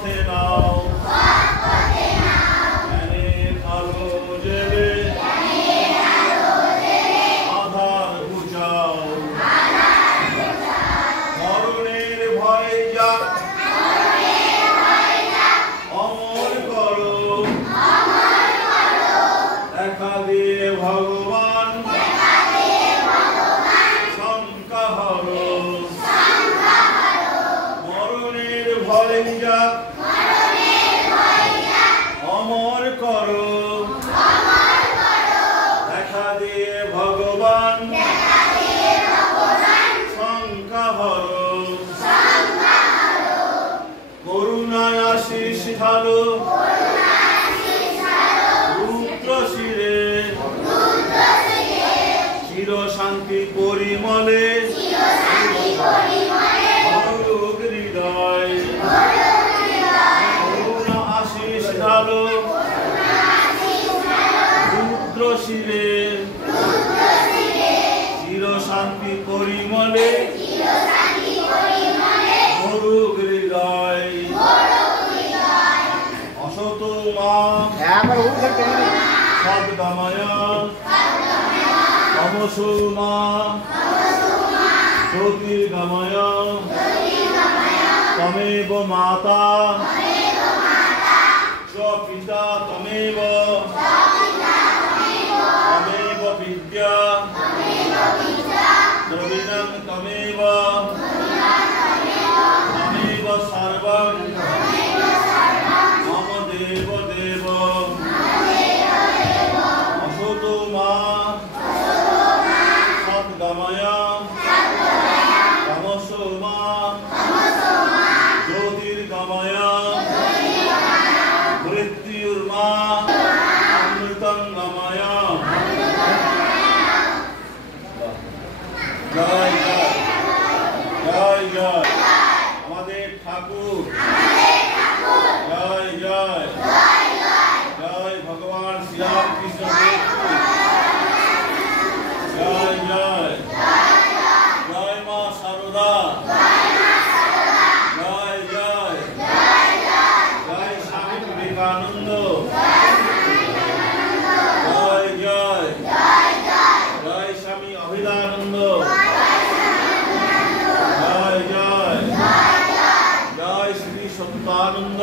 পথে নাও জ্ঞানের আলো জেলে আধার বুঝাও মরণের ভয় যাক অমর করো দেখা দিয়ে ভগবান শঙ্কা হরো মরণের ভয় যাক অমর করো দেখা দিয়ে ভগবান শঙ্কা হরো করুণায় আশিস ঢালো রুদ্র শিরে চির শান্তি পরিমলে অরূপ হৃদয় করুণা আশিস ঢালো রুদ্র শিরে চির শান্তি পরিমলে অরূপ হৃদয় অসত মা সদ্গময় তমসো মা জ্যোতির্গময় তমেব মাতা চ পিতা তমেব তমেব বিদ্যা দ্রবিণং তমেব তমেব সর্বং মম দেব দেব অসত মা সদ্গময় তমসো মা জ্যোতির্গময় মৃত্যুর্মা অমৃতঙ্গময় জয় জয় জয় জয় আমাদের ঠাকুর জয় জয় জয় ভগবান শ্রীরামকৃষ্ণ দেব জয় জয় জয় মা সারদা জয় জয় জয় স্বামী বিবেকানন্দ জয় জয় জয় স্বামী অভিদানন্দ জয় জয় জয় শ্রী সত্যানন্দ